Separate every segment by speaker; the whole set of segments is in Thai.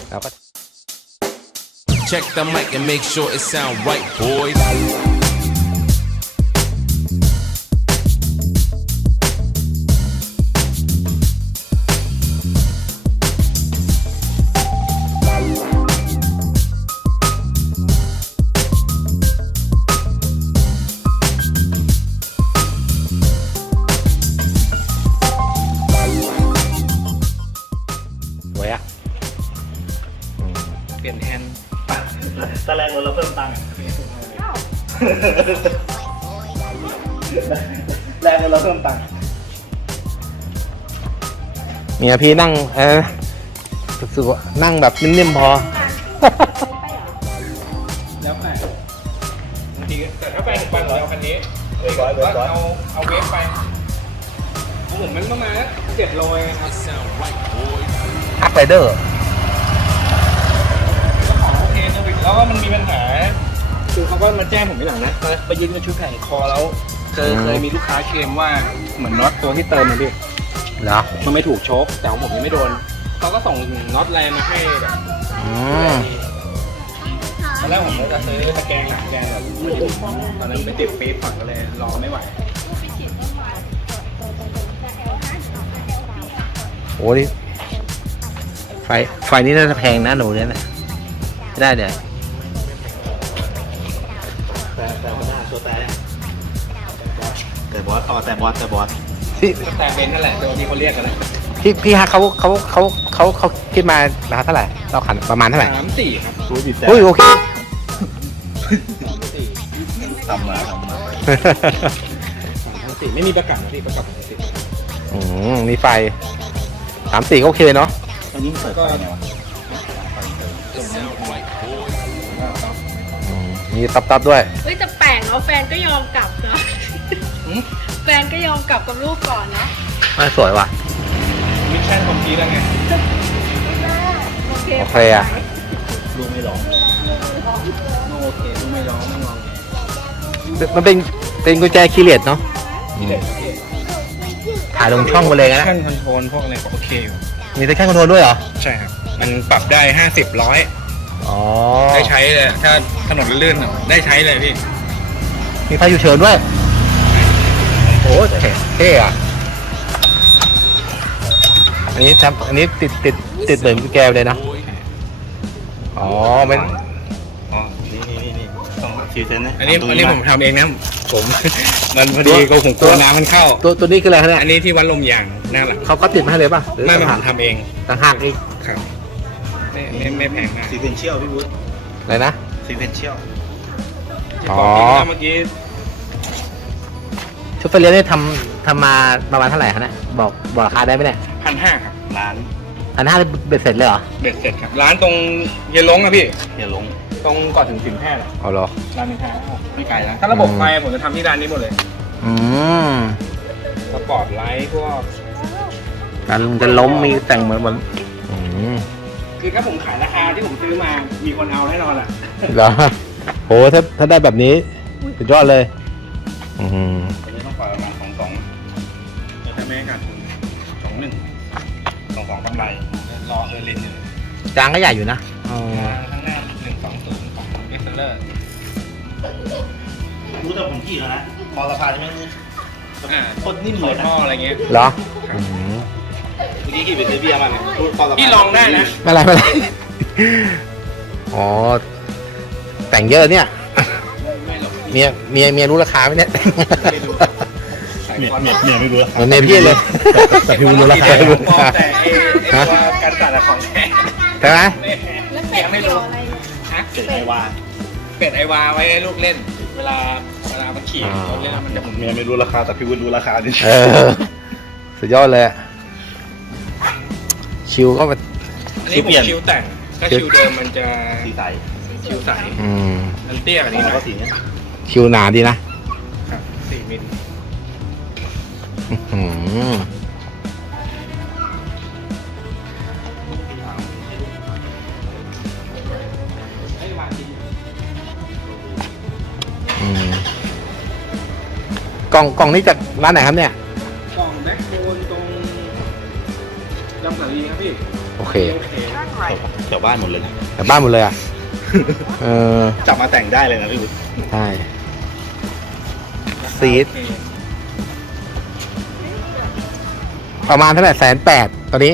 Speaker 1: เราก็
Speaker 2: Check the mic and make sure it sound right, boys.
Speaker 1: สวยอะ
Speaker 3: เปลี่ยนแฮนด์
Speaker 4: ตอนแรกเราเพิ่มตังค์แรกเราเพิ่มตังค์
Speaker 1: เมียพี่นั่งรู้สึกว่านั่งแบบนิ่มๆพอ
Speaker 3: แล้วแต่บางทีแต่ถ้าไปปันเราคันนี้ก็เอาเวฟไปของผมมันประมาณ7 โลเองครับ
Speaker 2: It sound right, boys.
Speaker 1: อัพไรเดอร์
Speaker 3: ก็ของโอเคนะพี่แล้วก็มันมีปัญหาคือเขาก็มาแจ้งผมทีหลังนะไปยืนกับชุดแข่งคอแล้วเคยมีลูกค้าเคลมว่าเหมือนน็อตตัวที่เติมนะพี่
Speaker 1: เหรอ
Speaker 3: มันไม่ถูกโชคแต่ของผมยังไม่โดนเขาก็ส่งน็อตแรงมาให้แบบ
Speaker 1: อืม
Speaker 3: ตอนแรกผมก็จะซื้อตะแกรงหลังแกรงแบบตอนนั้นไปติดปี๊บฝังก็เลยรอไม่ไหว
Speaker 1: โอ้ดิไฟนี่น่าจะแพงนะหนูเนี่ยนะไม่ได้เดี๋ยว
Speaker 4: แต่หัวหน้าตัวแต่บอสแต่บอส
Speaker 1: พี่
Speaker 3: แต่เบนนั่นแหละที่เขาเรียกกันนะ
Speaker 1: พี่ฮะเขาคิดมาราคาเท่าไหร่เราขันประมาณเท่าไหร่
Speaker 3: 3-4 ครับ
Speaker 4: รู้ดิแต่
Speaker 1: อุ้ยโอเค
Speaker 4: ทำมา
Speaker 3: 3-4ไม่มีประกันนะพี่ประกันติด
Speaker 1: มีไฟ3-4ก็โอเคเนาะ
Speaker 4: อันนี้เปิดไฟไงวะ
Speaker 2: It sound right, boys.
Speaker 1: มีตับด้วย
Speaker 5: เฮ้ยแต่แปลกเนาะแฟนก็ยอมกลับนะแฟนก็ยอมกลับกับลูกก่อนนะ
Speaker 1: ไม่สวยว่ะ
Speaker 3: มิชชั่นคอมพลีทแล้วไง
Speaker 5: โอเค
Speaker 1: โอเคอะ
Speaker 4: ลูกไม่ร้อง
Speaker 3: โอเคดูไม่ร้องไม่งอง
Speaker 1: มันเป็นกุญแจคีย์เลสเนาะถ่ายลงช่องไปเลยนะ
Speaker 3: ขั้นคอนโทรลพวกอะไรก็โอเคอยู่
Speaker 1: มีแต่แค่คอนโทรลด้วยเหรอ
Speaker 3: ใช่ครับมันปรับได้50-100
Speaker 1: อ๋อ
Speaker 3: ได้ใช้เลยถ้าถนนลื่นๆได้ใช้เลยพี่
Speaker 1: มีไฟฉุกเฉินด้วยโอ้เท่อะอันนี้ติดเหมือนกุญแจเลยนะ
Speaker 2: Boys.
Speaker 1: อ๋อเป็น
Speaker 4: อ๋อนี่ต้องซีเซนนะ
Speaker 3: อันนี้ผมทำเองนะผม มันพอดีก็ผมกลัวน้ำมันเข้า
Speaker 1: ตัวนี้คืออะไรคะเนี่ย
Speaker 3: อันนี้ที่วัดลมยางหน้าหลัง
Speaker 1: เขาก็ติดมาให้เลยป่ะหรือ
Speaker 3: ไม่
Speaker 1: ต่าง
Speaker 3: ผ
Speaker 1: หาก
Speaker 3: มทำเอง
Speaker 1: ต่างหากอีก
Speaker 3: ครับไม่แพงนะ
Speaker 4: ซีเซนเชียลพี่บุ๊ค
Speaker 1: อะไรนะ
Speaker 4: ซีเซนเชียล
Speaker 1: อ๋อ
Speaker 3: บอกเมื่อกี้
Speaker 1: ชุดไฟเลี้ยงนี่ทำมาประมาณเท่าไหร่คะเนี่ยบอกราคาได้ไหมเนี่ย
Speaker 3: 1,500ครับ
Speaker 4: ร้าน
Speaker 1: 1,500เบ็ดเสร็จเลยเหรอ
Speaker 3: เบ็ดเสร็จครับร้านตรงเยลงอะพี่
Speaker 4: เฮียลง
Speaker 3: ตรงก่อนถึงสินแพทย์อะ
Speaker 1: เอาเหรอ
Speaker 3: ร้านสินแพทย์ไม่ไกลนะถ้าระบบไฟผมจะทำที่ร้านนี้หมดเลย
Speaker 1: อืม
Speaker 3: สปอร์ตไลท์พวก
Speaker 1: การจะล้มมีแต่งเหมือนอืม
Speaker 3: คือถ้าผมขายราคาที่ผมซื้อมามีคนเอาแน่นอนแหละ
Speaker 1: เหรอโหถ้าได้แบบนี้สุดยอดเลย อืม
Speaker 4: อันนี้ต้องปล่อยประมาณ2
Speaker 3: แต่ไม่ขาดทุน21 22กำไรรอลินอยู่
Speaker 1: จางก็ใหญ่อยู่นะอ๋อ
Speaker 3: ข้างหน้า120ของเอ็กเซเลอร์
Speaker 4: รู้แต่ผมขี่แล้วนะมอสะพานใช่ไหมโคตรนิ่มเลยนะ
Speaker 3: ท่ออะไรเงี้ย
Speaker 1: เหรออืม
Speaker 4: เมื่อกี้ขี่ไปซื้อเบียร์มาเนี่ยมอสะพาน
Speaker 3: พี่ลองได้นะ
Speaker 1: ไม่เป็นไรอ๋อแต่งเยอะเนี่ย
Speaker 3: ไม่หรอก
Speaker 1: เมียรู้ราคาไหมเนี่ย
Speaker 4: เมียไม่รู้
Speaker 1: เหมือนเมียพี่เลยแต่พี่รู้ราคา
Speaker 3: แต่ไอ้ตัวการตัดของแท้
Speaker 1: ใช่ไหม
Speaker 5: แล้วเป็ดเกี่ยวอะไรเนี่ย
Speaker 3: ฮะ
Speaker 4: เสร็จไม่ว่า
Speaker 3: เป็ดไอวาไว้ให้ลูกเล่น เวลามันขี่รถเล่นมันจะ
Speaker 4: เมียไม่รู้ราคาแต่พี่วุฒิรู้ราคาดิ
Speaker 1: เออสุดยอดเลยอะชิวก็แบบ
Speaker 3: อันนี้ผมคิวแต่งถ้าคิวเดิมมันจะ
Speaker 4: สีใส
Speaker 3: คิวใส
Speaker 1: อืม
Speaker 3: มันเตี้ยกว่านี้
Speaker 4: แล้ว
Speaker 3: นะ
Speaker 4: ก็สีเนี้ย
Speaker 1: ชิวหนาดีนะครับ
Speaker 3: 4 มิล
Speaker 1: อื้อหืออืมกล่องนี้จากร้านไหนครับเนี่ย
Speaker 3: กล่องแบ็คโบนตรงลำสาลีครับพี่
Speaker 1: โอเค
Speaker 3: โอเค
Speaker 4: แถวบ้านหมดเลยนะ
Speaker 1: แต่บ้านหมดเลยอ่ะ
Speaker 4: จับมาแต่งได้เลยนะพี่วุฒิ
Speaker 1: ใช่ซีดประมาณเท่าไหร่180,000ตอนนี้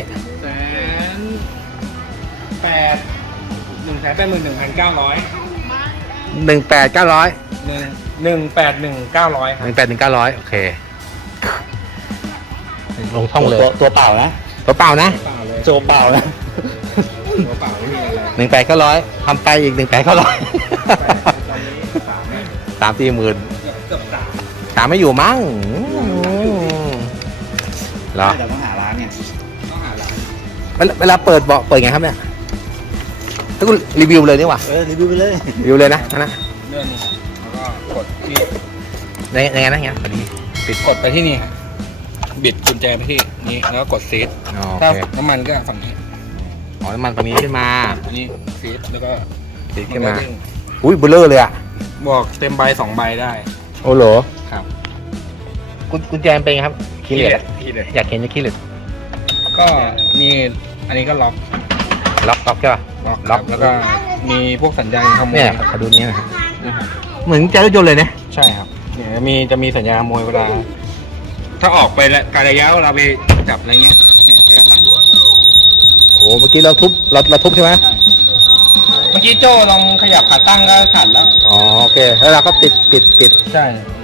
Speaker 3: 1,81,900
Speaker 1: 18,900
Speaker 3: 1,81,900 ครับ
Speaker 1: 18,900โอเค ลงท่องเลย
Speaker 4: ตัวเปล่านะ
Speaker 1: ตัวเปล่านะ
Speaker 3: เปล่าเลย
Speaker 4: โจเปล่านะ
Speaker 3: ตัวเปล่าไม่มีอะไร
Speaker 1: 18,900ทำไปอีก 18,900
Speaker 3: ตอนนี้
Speaker 1: 3-4 หมื่น
Speaker 3: เกือบสาม
Speaker 1: ถามไม่อยู่มั้งเหรอ
Speaker 4: แต่ต้องหาร้านเนี่ย
Speaker 3: ต้องหาร้าน
Speaker 1: เวลาเปิดเบาะเปิดไงครับเนี่ยถ้าคุณรีวิวเลยดีกว่า
Speaker 4: รีวิวไปเลย
Speaker 1: รีวิวเลยนะนะ
Speaker 3: เลื่อนนี่แล้วก็กดที่
Speaker 1: ในไงนะเงี้ยพอดี
Speaker 3: กดไปที่นี่ครับบิดกุญแจไปที่นี้แล้วก็กดซีด
Speaker 1: อ๋อโอ
Speaker 3: ถ้า
Speaker 1: เค
Speaker 3: น้ำมันก็ฝั่งนี้
Speaker 1: อ๋อน้ำมันตรงนี้ขึ้นมา
Speaker 3: อันนี้ซีดแล้วก็
Speaker 1: ติดขึ้นมา
Speaker 3: ก็เด้ง
Speaker 1: อุ้ยเบลเลอร์เลยอ่ะ
Speaker 3: บอกเต็มใบ2 ใบได้
Speaker 1: โอ้โห
Speaker 3: ครับ
Speaker 1: กุญแจเป็นไงครับคีย์เลส
Speaker 3: ทีเด็ด
Speaker 1: อยากเห็นคีย์เลส
Speaker 3: ก็มีอันนี้ก็ล็อก
Speaker 1: ล็อกใช่ป่ะ
Speaker 3: ล็อกแล้วก็มีพวกสัญญาณขโม
Speaker 1: เนี่ย
Speaker 3: ย
Speaker 1: ขอดูนี้นะครับ
Speaker 3: นะครับ
Speaker 1: เหมือนใจรถยนต์เลยเนี่ย
Speaker 3: ใช่ครับเนี่ยจะมีสัญญาณขโมยเวลา ถ้าออกไปละการระยะเวลาไปจับอะไรเงี้ยเนี่ยก็จะสั่น
Speaker 1: โอ้เมื่อกี้เราทุบเราทุบใช่ไหม
Speaker 3: ใช่เมื่อกี้โจ้ลองขยับขาตั้งก็สั่นแล้ว
Speaker 1: อ๋อโอเคแล้วเราก็ปิด
Speaker 3: ใช่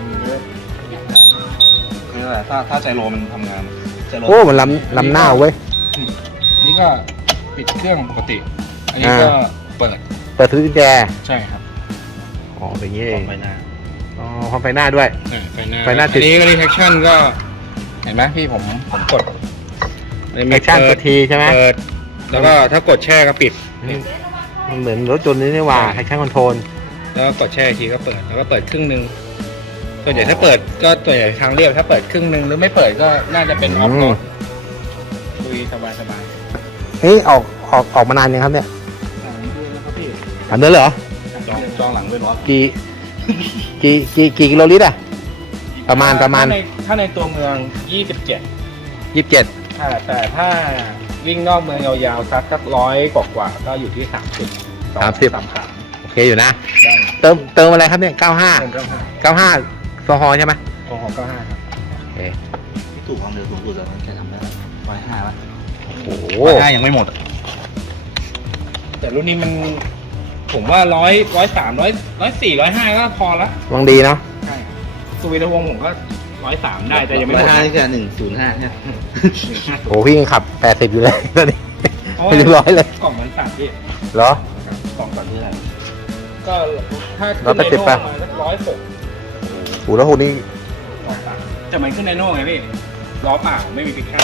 Speaker 4: คืออะไรถ้าใจโลมันทำงานใจโล
Speaker 1: โอ้มันล้ำหน้าเว้ย
Speaker 3: นี่ก็ปิดเครื่องปกติ อันนี้ก็เปิด
Speaker 1: เปิดซื้อกุญแจ
Speaker 3: ใช่ครับ
Speaker 1: อ๋อเป็นอย่างนี้เอง
Speaker 4: ไปหน้า
Speaker 1: อ๋อพร้อมไฟหน้าด้วย
Speaker 3: ไฟหน้า
Speaker 1: ไฟหน้าติด
Speaker 3: อันนี้ก็รีแทคชั่นก็เห็นไหมพี่ผมกด
Speaker 1: แอคชั่นตัวทีใช่ไหม
Speaker 3: เปิดแล้วก็ถ้ากดแช่ก็ปิดนี่
Speaker 1: มันเหมือนรถยนต์นี่ว่าแอคชั่นคอนโทรล
Speaker 3: แล้วก็กดแช่อีกทีก็เปิดแล้วก็เปิดครึ่งหนึ่งส่วนใหญ่ถ้าเปิดก็ส่วนใหญ่ทางเรียบถ้าเปิดครึ่งหนึ่งหรือไม่เปิดก็น่าจะเป็นออฟโรดลุยสบายสบาย
Speaker 1: นี่ออกมานานยังครับเนี่ย
Speaker 3: แล้วครับพี่
Speaker 1: อันเดินเหรอ
Speaker 4: จองหลังด้วยเนาะ
Speaker 1: กี่กิโลลิตรอะประมาณ
Speaker 3: ถ้าในตัวเมือง 27
Speaker 1: 27
Speaker 3: แต่ถ้าวิ่งนอกเมืองยาวๆสัก100 กว่าก็อยู่ที่ 30 33
Speaker 1: โอเคอยู่นะ
Speaker 3: ได้
Speaker 1: เติมอะไรครับเนี่ย95
Speaker 3: เงิน
Speaker 1: 95โซฮอล์ใช่ไหม
Speaker 3: 95ครับ
Speaker 1: โอเค
Speaker 4: ที่ถูกความเร็วสูงสุดแล้วมันจะทำได้105แล้ว
Speaker 1: โอ้โห
Speaker 4: 105ยังไม่หมด
Speaker 3: แต่รุ่นนี้มันผมว่า100 103 104 105ก็พอละ
Speaker 1: วังดีเนาะ
Speaker 3: ใช่ครับสุวิทวงศ์ผมก็103ได้แต่ยังไม่หมด
Speaker 4: 105นี่คือ105เนี่ย
Speaker 1: โอ้พี่ยังขับ80อยู่เลยตอนนี้
Speaker 3: เพราะ
Speaker 1: ไม่เรียบร้อยเลย
Speaker 3: กล่องมันสั่นพี่
Speaker 1: เหรอ
Speaker 3: กล่องสั่นที่ไหนก็ถ้า
Speaker 1: ร้อยแปดสิบ
Speaker 3: ขึ้น
Speaker 1: ป่ะ
Speaker 3: ในโน่มาสัก106
Speaker 1: โอ้แล้วคนนี้
Speaker 3: แต่มันขึ้นในโน่ไงพี่ล้อเปล่าไม่มีพิกแค่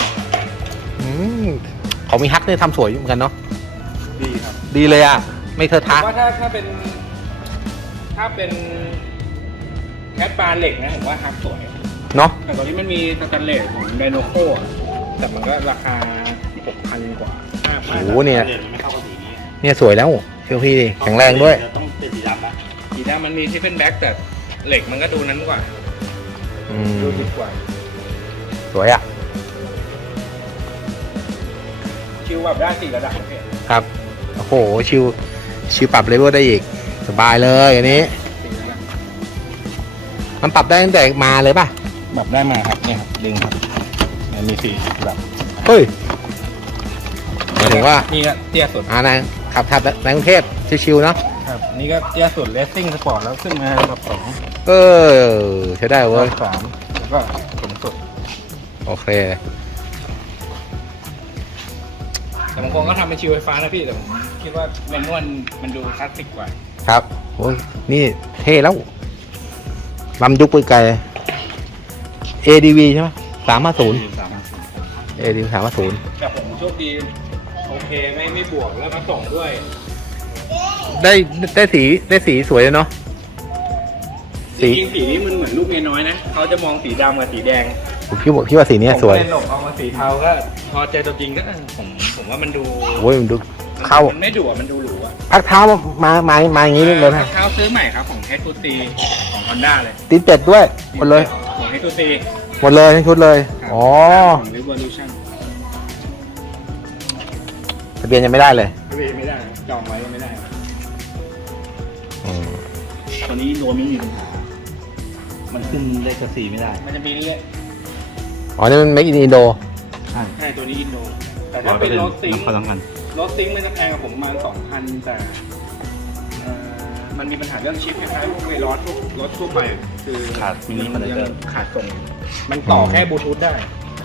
Speaker 1: เขามีฮักเนี่ยทำสวยเหมือนกันเนาะ
Speaker 3: ดีครับ
Speaker 1: ดีเลยอ่ะ ไม่เทอะทะ
Speaker 3: ว่าถ้าเป็นแคทบาร์เหล็กนะผมว่าฮับสวย
Speaker 1: เนาะ
Speaker 3: แต่ตอนนี้มันมีสแตนเลสของไดโนโคแต่มันก็ราคา 6,000 กว่า
Speaker 1: โอ้โหเนี่ย
Speaker 4: ไม่เข้ากับสีนี้
Speaker 1: เนี่ยสวยแล้วเชียวพี่ดิแข็งแรงด้วย
Speaker 4: ต้องเป็นสีดำนะ
Speaker 3: สีดำมันมีที่เป็นแบ็คแต่เหล็กมันก็ดูนั้นกว่า ดูดีกว่า
Speaker 1: สวยอ่ะ
Speaker 3: ชิวแบบได้4 ระดับโอเค
Speaker 1: ครับ โอ้โห ชิวปรับเลเวลได้อีก สบายเลยอันนี้
Speaker 3: 4 ระดับ
Speaker 1: มันปรับได้ตั้งแต่มาเลยป่ะ
Speaker 3: แบบได้มาครับเนี่ยครับดึงครับมันมี4 ระดับ
Speaker 1: เฮ้ยหมายถึงว่า
Speaker 3: นี่ก็เตี้ยสุด
Speaker 1: นายขับในกรุงเทพชิวๆเนาะ
Speaker 3: ครับนี่ก็เตี้ยสุดเลสซิ่งสปอร์ตแล้วขึ้นมาระดับ2
Speaker 1: เออใช้ได้
Speaker 3: ระ
Speaker 1: เว้ย
Speaker 3: ดับ3แล้วก็สูงสุด
Speaker 1: โอเค
Speaker 3: แต่บางคนก็ทำเป็นชิวไฟฟ้านะพี่แต่ผมคิดว่าแมนนวลมันดูคลาสสิกกว่า
Speaker 1: ครับโอ้ยนี่เท่แล้วลำยุกไปไกล ADV ใช่ไหม350 ADV 350
Speaker 3: แต่ผมโชคดีโอเคไม่บวกแล้วมาส่งด้วย
Speaker 1: ได้สีสวยเลยเนาะ
Speaker 3: จริงๆสีนี้มันเหมือนลูกเมียน้อยนะเขาจะมองสีดำกับสีแดง
Speaker 1: ผมคิดว่าสีเนี้ยสวย
Speaker 3: ผมก็เลยหลบเอามาสีเทาก็พอเจอตัวจริงก็ผมว่ามันดู
Speaker 1: โอ้ยมันดูเข้า
Speaker 3: มันไม่ดุอ่ะมันดูหรูอ่ะ
Speaker 1: พักเท้ามาอย่างนี้เลยนะ
Speaker 3: เท้าซื้อใหม่ครับของ H2C ของ Honda เลย
Speaker 1: ตีนเป็ดด้วยหมดเลย
Speaker 3: ของ H2C
Speaker 1: หมดเลยทั้งชุดเลยอ๋อ
Speaker 3: ของ Revolution
Speaker 1: แสทะเบียนยังไม่ได้เลย
Speaker 3: ไม่ได้จองไว้ก็ไม่ได้
Speaker 1: อืม
Speaker 4: ตัวนี้โดนไม่มีปัญหา มันขึ้นเลข4ไม่ได้
Speaker 3: มันจะมีนี่
Speaker 1: อ๋อ นี่มัน Make in Indo
Speaker 3: ใช่ตัวนี้อินโดแต่ถ้าเป็นรถซิงค์
Speaker 4: พลังกัน
Speaker 3: รถซิงค์มันจะแพงกว่าผมประมาณ 2,000 แต่มันมีปัญหาเรื่องชิปคล้ายๆพวกเวลอสพวกรถทั่วไปอะคือ
Speaker 4: ขาดมินิคอนเนคเตอร์
Speaker 3: ขาดส่ง มันต่อแค่บลูทูธได้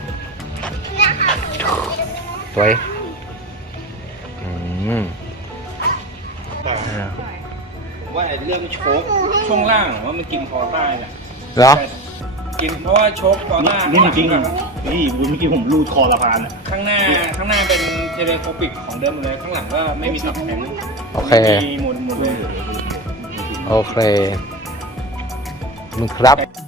Speaker 1: สวย อืม
Speaker 3: แต่ผมว่าไอ้เรื่องโชคช่วงล่างผมว่ามันกินคอใต้แหละ
Speaker 1: เหรอ
Speaker 3: กินเพราะว่าโชคคอใต้
Speaker 4: นี่จริง
Speaker 3: ข้างห
Speaker 4: อ่ะ
Speaker 3: ลัง
Speaker 4: นี่เมื่อกี้ผมรูดคอสะพานอ่ะ
Speaker 3: ข้างหน้าเป็นเทเลโคปิกของเดิมเลยข้างหลังก็ไม่มีตับแข็ง
Speaker 1: โอเค
Speaker 3: มีหมุนเลย
Speaker 1: โอเคมึงครับ